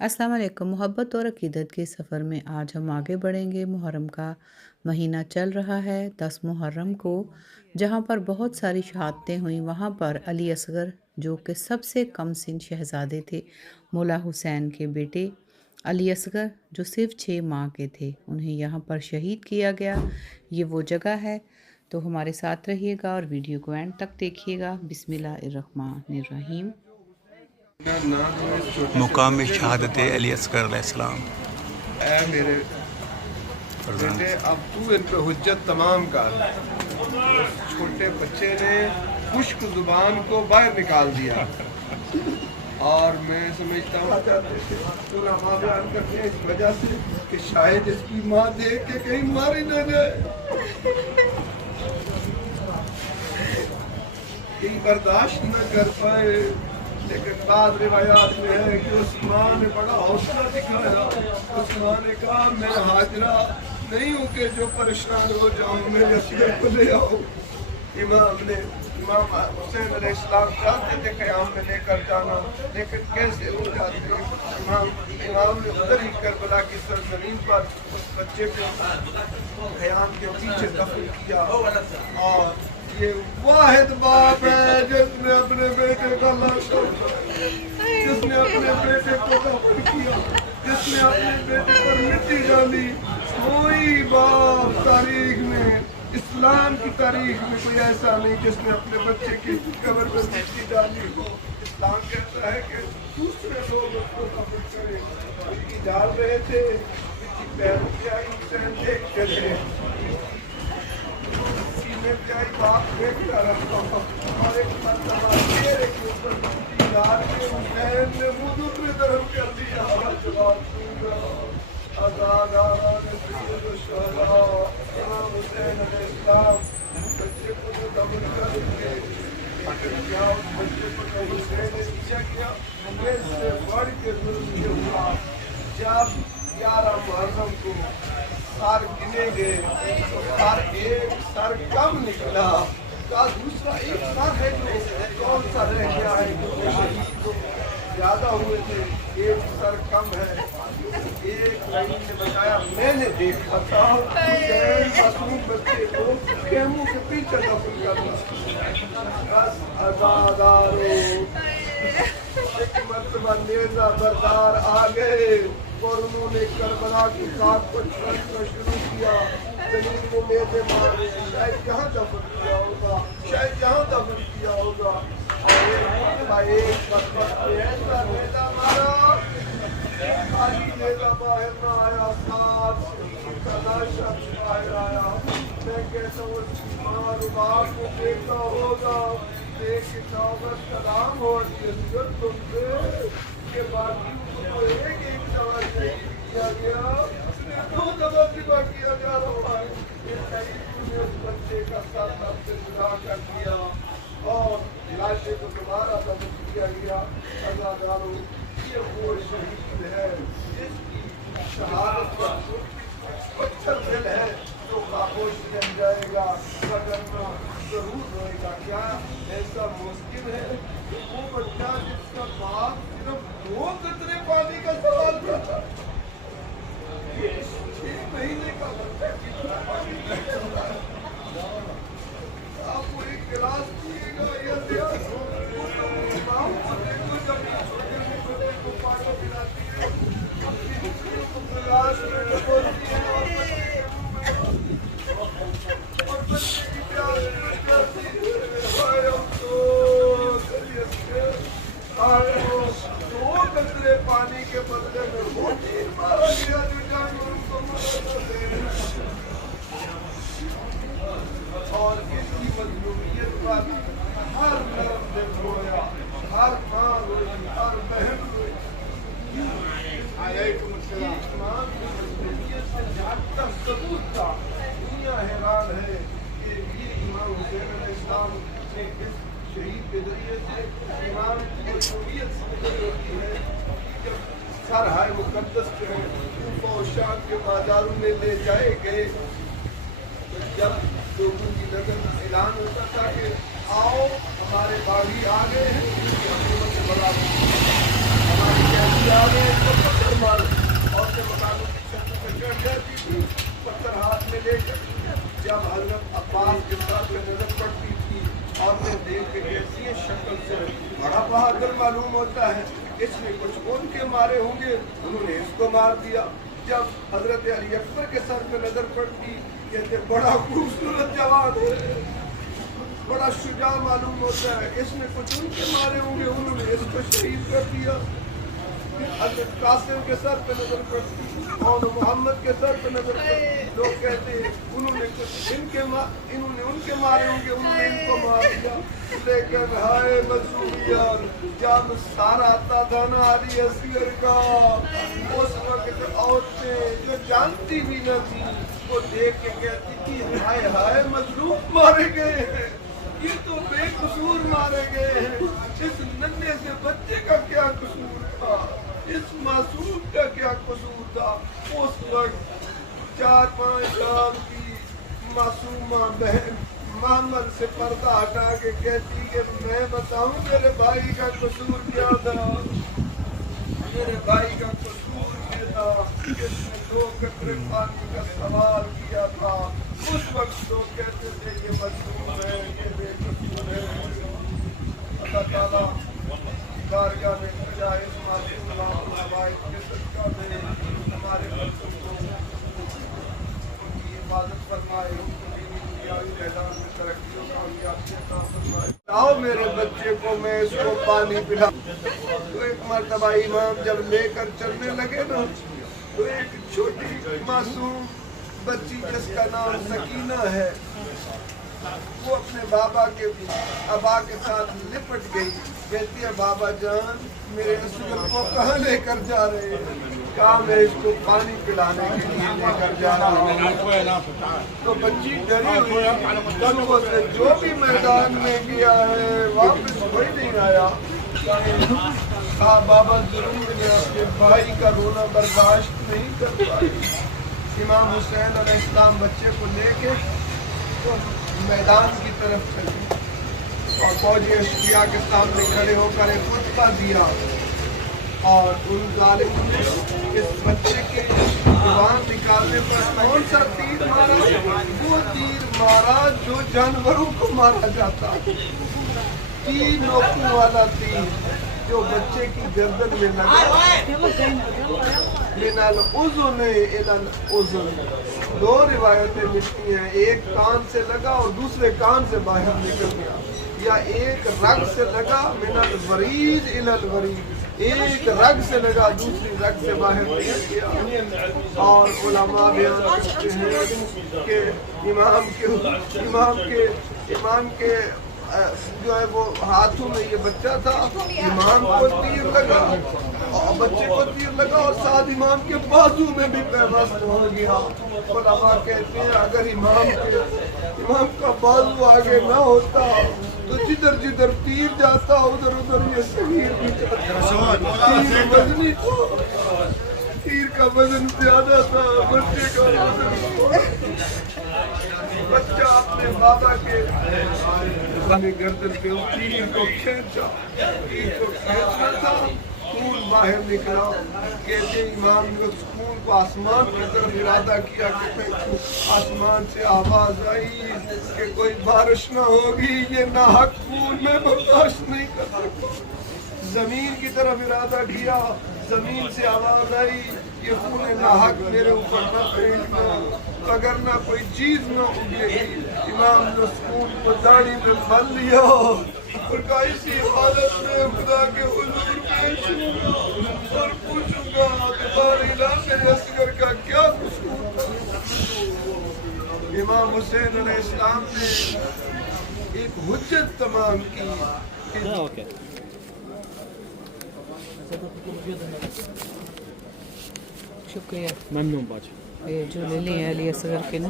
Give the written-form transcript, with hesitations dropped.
अस्सलाम वालेकुम। मोहब्बत और अक़ीदत के सफ़र में आज हम आगे बढ़ेंगे। मुहर्रम का महीना चल रहा है। 10 मुहर्रम को जहाँ पर बहुत सारी शहादतें हुई, वहाँ पर अली असगर जो कि सबसे कम सिन शहज़ादे थे, मौला हुसैन के बेटे अली असगर जो सिर्फ़ 6 माह के थे, उन्हें यहाँ पर शहीद किया गया। ये वो जगह है, तो हमारे साथ रहिएगा और वीडियो को एंड तक देखिएगा। बिस्मिल्लाहिर्रहमानिर्रहीम। मुकाम शहादत अली असगर अलैहिस्सलाम। ऐ मेरे बेटे, अब तू इन पे हुज्जत तमाम कर। छोटे बच्चे ने खुश्क जुबान को बाहर निकाल दिया और मैं समझता हूँ बयान करते हैं इस वजह से कि शायद इसकी माँ देख के कहीं मारी न जाए, कहीं बर्दाश्त न कर पाए। लेकिन बाद रिवायात में है कि उस माँ ने बड़ा हौसला दिखाया। उस माँ ने कहा, मैं हाजरा नहीं हूँ कि जो परेशान हो जाऊँ, मेरे असगर को ले आओ। इमाम हुसैन अलैहिस्सलाम चाहते थे क़याम में लेकर जाना, लेकिन कैसे हो जाते। इमाम ने उधर ही करबला की सरजमीन पर उस बच्चे को क़याम के पीछे दफन किया। और ये वाहिद बाप है जिसने अपने बेटे का लाश, जिसने अपने बेटे को दफन किया, जिसने अपने बेटे पर मिट्टी डाली। कोई बाप तारीख में, इस्लाम की तारीख में कोई ऐसा नहीं जिसने अपने बच्चे की कब्र पर मिट्टी डाली हो। इस्लाम कहता है कि दूसरे लोग उसको दफन करें। मिट्टी डाल रहे थे, मिट्टी पैरों की आई, हुसैन देखते थे, बाप देखता रहता था। और एक मरतबा मेरे के ऊपर मिट्टी डाल के हुसैन ने मुँह दूसरी तरफ कर दिया। जवाब दूंगा आजाद इमाम हुसैन अलैहिस्सलाम बच्चे को तो दफन करेंगे, क्या उस बच्चे को कहीं हुसैन ने पीछा किया? से बढ़ के जुल्म ये हुआ जब 11 मुहर्रम को सर गिने गए तो सर एक सर कम निकला। का दूसरा एक सर है जो कौन सा रह गया है, जो शहीद को ज्यादा हुए थे, एक सर कम है। एक लाइन ने बताया, मैंने देखा था मासूम बच्चे को खेमों के पीछे दफन करना। आजादारो एक मरतबा नेज़ा बरदार आ गए और उन्होंने करबला की खाक को छानना शुरू किया। जमीन में मेरे मारे, शायद यहाँ दफन किया होगा, शायद यहाँ दफन किया होगा। और एक ऐसा नेज़ा मारा, खाली नेज़ा बाहर न आया, साथ का लाशा बाहर आया। मैं कहता हूँ माँ बाप को देखा होगा, देख के कागज कलाम हो तुमसे के बाकी को एक एक दवा किया गया, दो दवा सिवा किया जा रहा है। ने उस बच्चे का साथ आपसे जुदा कर दिया और लाशे को दोबारा दफन किया गया। अज़ादारो, ये वो शहीद है जिसकी शहादत पर पत्थर दिल है तो खामोश बन जाएगा, वरना जरूर रोएगा। क्या ऐसा मुमकिन है? वो बच्चा जिसका बाप सिर्फ 2 कतरे पानी का सवाल करता, 6 महीने का बच्चा कितना पानी पीता है? आपको एक गिलास पिएगा या माँ को देखो, जब छोटे बच्चे को पानी पिलाती है, अपनी बच्चियों को गिलास में डुबोती है और बच्चे की प्यास करती है। दो कतरे पानी के बदले में वो तीर मारा गया जो जानवर को और इसकी मजलूमियत पर हर नरम दिल रोया, हर माँ रोई, हर बहन रोई। ईमान की मजलूमियत से जागता सबूत था। दुनिया हैरान है कि ये इमाम हुसैन अलैहिस्सलाम ने इस शहीद के जरिए से ईमान की मजलूमियत समझ होती है। जब सर हाय मुकद्दस जो है कूफा और शाम के बाजारों में ले जाए गए, तो जब लोगों की नजर में ऐलान होता था कि आओ हमारे बागी आ गए हैं, हमारी कैदी आ गए, बहादुर मालूम होता है, इसमें कुछ उनके मारे होंगे, उन्होंने इसको मार दिया। जब हजरत अली अकबर के सर पे नजर पड़ती, कहते बड़ा खूबसूरत जवान है, बड़ा शुजा मालूम होता है, इसमें कुछ उनके मारे होंगे, उन्होंने इसको शहीद कर दिया। हजरत कासिम के सर पे नजर पड़ती और मोहम्मद के सर पे नजर पड़ती, लोग कहते उन्होंने कुछ इन्होंने उनके मारे होंगे, उन्होंने इनको मार दिया। लेकिन हाय मजलूमियत, जब सारा आता था ना अली असगर का, उस वक्त औरतें जो जानती भी न थी वो देख के कहती थी हाय हाय मजलूम मारे गए हैं, ये तो बेकसूर मारे गए हैं, इस नन्हे से बच्चे का क्या कसूर था, इस मासूम का क्या कसूर था। उस वक्त 4-5 साल की मासूमा बहन मोहम्मद से पर्दा हटा के कहती कि मैं बताऊं मेरे भाई का कसूर क्या था, मेरे भाई का कसूर ये था कि इसने 2 कतरे पानी का सवाल किया था। उस वक्त लोग कहते थे ये मजलूम है, ये बेकसूर है। अल्लाह ताला बारगाह में सजा इस मासूम रवायत के सदका में हमारे बच्चों को उनकी हिफाजत फरमाए, उनको दीनी दुनियावी मैदान में तरक्की और कामयाबी अता फरमाए। लाओ मेरे बच्चे को मैं इसको पानी पिला। तो एक मर्तबा इमाम जब लेकर चलने लगे ना, तो एक छोटी मासूम बच्ची जिसका नाम सकीना है, वो अपने बाबा के अबा के साथ लिपट गई। कहती है बाबा जान मेरे असगर को कहाँ लेकर जा रहे हैं? कहा मैं इसको पानी पिलाने के लिए लेकर जा रहा हूँ। तो बच्ची डरी हुई, तो जो भी मैदान में गया है वापस कोई नहीं आया। कहा बाबा जरूर मैं अपने भाई का रोना बर्दाश्त नहीं कर पाई। इमाम हुसैन अलैहिस्सलाम बच्चे को लेके तो मैदान की तरफ चले और फौजी अशकिया के सामने खड़े होकर एक खुतबा दिया और उन जालिमों ने इस बच्चे के जुबान निकालने पर कौन सा तीर मारा? वो तीर मारा जो जानवरों को मारा जाता, 3 नोकों वाला तीर जो बच्चे की गर्दन में लगा। मिनल उज़ुन इलल उज़ुन, 2 रिवायतें मिलती हैं, एक कान से लगा और दूसरे कान से बाहर निकल गया, या एक रग से लगा मिनल वरीज इलल वरीज, एक रग से लगा दूसरी रग से बाहर निकल गया। और उलमा बयान करते हैं कि इमाम के जो है वो हाथों में ये बच्चा था, इमाम को तीर लगा और बच्चे को तीर लगा और साथ इमाम के बाजू में भी पैबस्त हो गया। उलमा कहते हैं अगर इमाम का बाजू आगे ना होता तो जिधर जिधर तीर जाता उधर उधर ये शरीर भी जाता। तीर वजनी था, तीर का वजन ज्यादा था, बच्चे का वजन। बच्चा अपने बाबा के गर्दन पे तीर को खींचा, तीर को खींचना था, खून बाहर निकला। कहते इमाम ने उस खून को आसमान की तरफ इरादा किया कि आसमान से आवाज आई कि कोई बारिश ना होगी, ये नाहक खून में बर्दाश्त नहीं कर सकता। जमीन की तरफ इरादा किया, जमीन से आवाज आई ये खून नाहक मेरे ऊपर न फेंकना, अगर ना कोई चीज न उगेगी। इमाम ने उस खून को दाढ़ी में भर लिया और कहा इसी हालत में खुदा के हुजूर पेश होगा और पूछूंगा तुम्हारे इलाके असगर का क्या कसूर था। इमाम हुसैन अलैहिस्सलाम ने एक हुज्जत तमाम की। शुक्रिया। ممنون باجي ये जो ले लिए अली असगर के ना